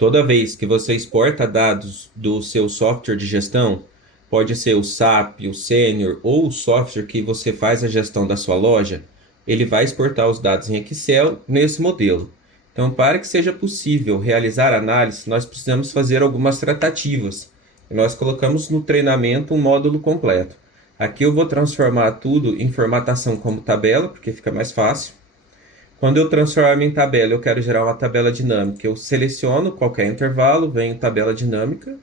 Toda vez que você exporta dados do seu software de gestão, pode ser o SAP, o Senior ou o software que você faz a gestão da sua loja, ele vai exportar os dados em Excel nesse modelo. Então, para que seja possível realizar análise, nós precisamos fazer algumas tratativas. E nós colocamos no treinamento um módulo completo. Aqui eu vou transformar tudo em formatação como tabela, porque fica mais fácil. Quando eu transformo em tabela, eu quero gerar uma tabela dinâmica. Eu seleciono qualquer intervalo, venho tabela dinâmica.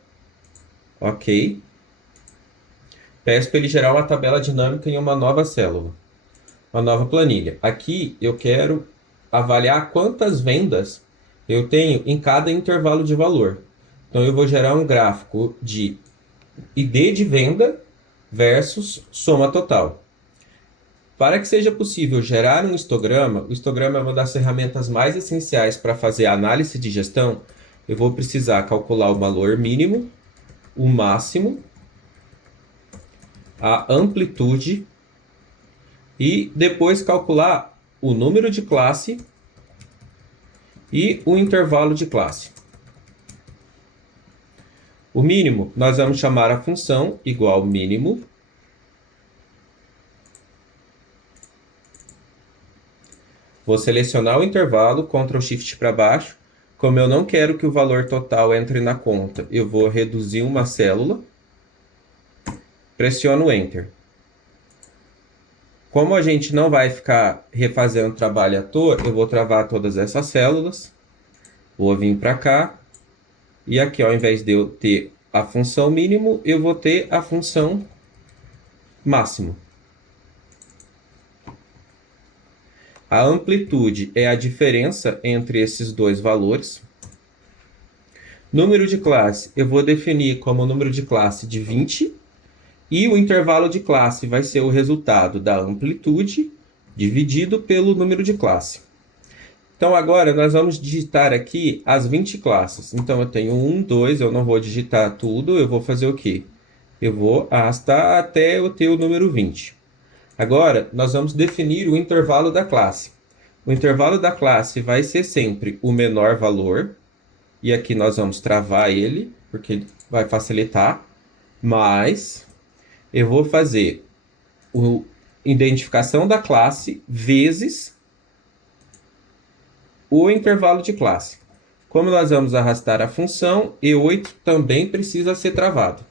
Ok. Peço para ele gerar uma tabela dinâmica em uma nova célula, uma nova planilha. Aqui eu quero avaliar quantas vendas eu tenho em cada intervalo de valor. Então eu vou gerar um gráfico de ID de venda versus soma total. Para que seja possível gerar um histograma, o histograma é uma das ferramentas mais essenciais para fazer a análise de gestão. Eu vou precisar calcular o valor mínimo, o máximo, a amplitude e depois calcular o número de classe e o intervalo de classe. O mínimo, nós vamos chamar a função igual mínimo. Vou selecionar o intervalo, Ctrl Shift para baixo. Como eu não quero que o valor total entre na conta, eu vou reduzir uma célula. Pressiono Enter. Como a gente não vai ficar refazendo o trabalho à toa, eu vou travar todas essas células. Vou vir para cá. E aqui, ao invés de eu ter a função mínimo, eu vou ter a função máximo. A amplitude é a diferença entre esses dois valores. Número de classe, eu vou definir como número de classe de 20. E o intervalo de classe vai ser o resultado da amplitude dividido pelo número de classe. Então agora nós vamos digitar aqui as 20 classes. Então eu tenho 1, 2, eu não vou digitar tudo, eu vou fazer o quê? Eu vou arrastar até eu ter o número 20. Agora, nós vamos definir o intervalo da classe. O intervalo da classe vai ser sempre o menor valor. E aqui nós vamos travar ele, porque vai facilitar. Mas eu vou fazer a identificação da classe vezes o intervalo de classe. Como nós vamos arrastar a função, E8 também precisa ser travado.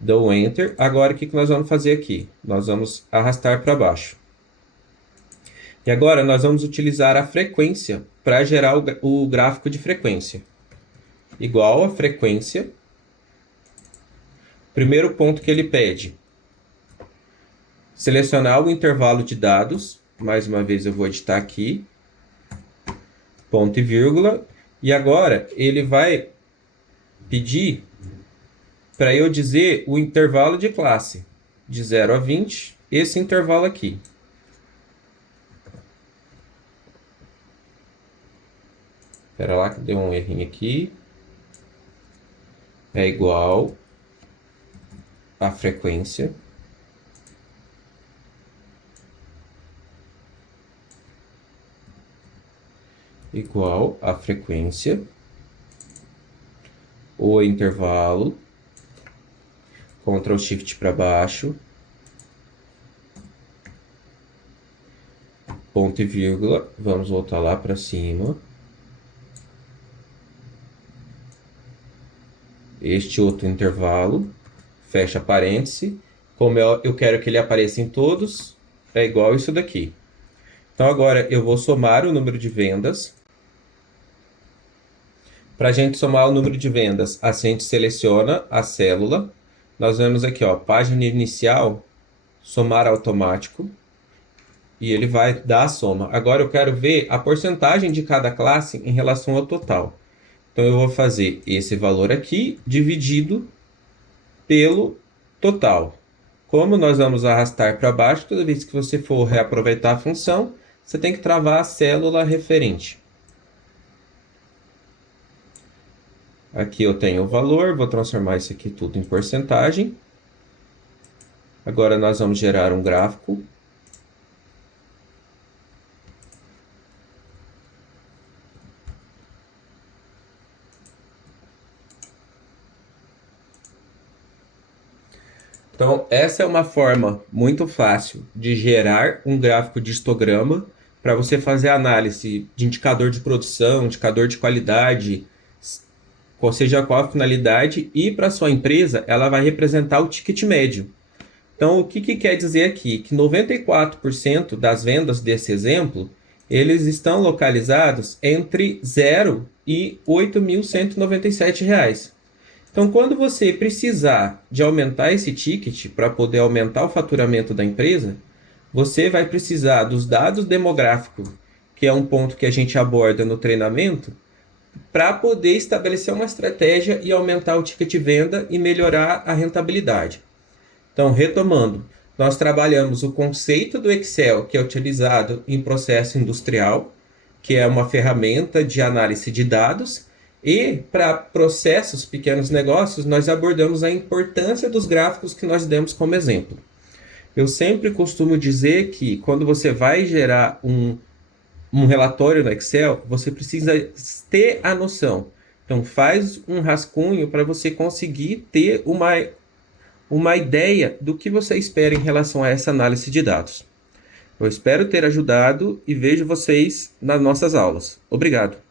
Dou Enter. Agora, o que nós vamos fazer aqui? Nós vamos arrastar para baixo. E agora, nós vamos utilizar a frequência para gerar o gráfico de frequência. Igual a frequência. Primeiro ponto que ele pede. Selecionar o intervalo de dados. Mais uma vez, eu vou editar aqui. Ponto e vírgula. E agora, ele vai pedir para eu dizer o intervalo de classe, de 0 a 20, esse intervalo aqui. Espera lá que deu um errinho aqui. É igual a frequência igual a frequência, o intervalo, Ctrl Shift para baixo, ponto e vírgula, vamos voltar lá para cima. Este outro intervalo, fecha parêntese, como eu quero que ele apareça em todos, é igual isso daqui. Então agora eu vou somar o número de vendas. Para a gente somar o número de vendas, a gente seleciona a célula. Nós vemos aqui, ó, página inicial, somar automático. E ele vai dar a soma. Agora eu quero ver a porcentagem de cada classe em relação ao total. Então eu vou fazer esse valor aqui dividido pelo total. Como nós vamos arrastar para baixo, toda vez que você for reaproveitar a função, você tem que travar a célula referente. Aqui eu tenho o valor, vou transformar isso aqui tudo em porcentagem. Agora nós vamos gerar um gráfico. Então, essa é uma forma muito fácil de gerar um gráfico de histograma para você fazer análise de indicador de produção, indicador de qualidade, ou seja, qual a finalidade, e para sua empresa ela vai representar o ticket médio. Então, o que quer dizer aqui? Que 94% das vendas desse exemplo, eles estão localizados entre 0 e R$ 8.197. Então, quando você precisar de aumentar esse ticket para poder aumentar o faturamento da empresa, você vai precisar dos dados demográficos, que é um ponto que a gente aborda no treinamento, para poder estabelecer uma estratégia e aumentar o ticket de venda e melhorar a rentabilidade. Então, retomando, nós trabalhamos o conceito do Excel, que é utilizado em processo industrial, que é uma ferramenta de análise de dados, e para processos, pequenos negócios, nós abordamos a importância dos gráficos que nós demos como exemplo. Eu sempre costumo dizer que quando você vai gerar um relatório no Excel, você precisa ter a noção. Então, faz um rascunho para você conseguir ter uma ideia do que você espera em relação a essa análise de dados. Eu espero ter ajudado e vejo vocês nas nossas aulas. Obrigado.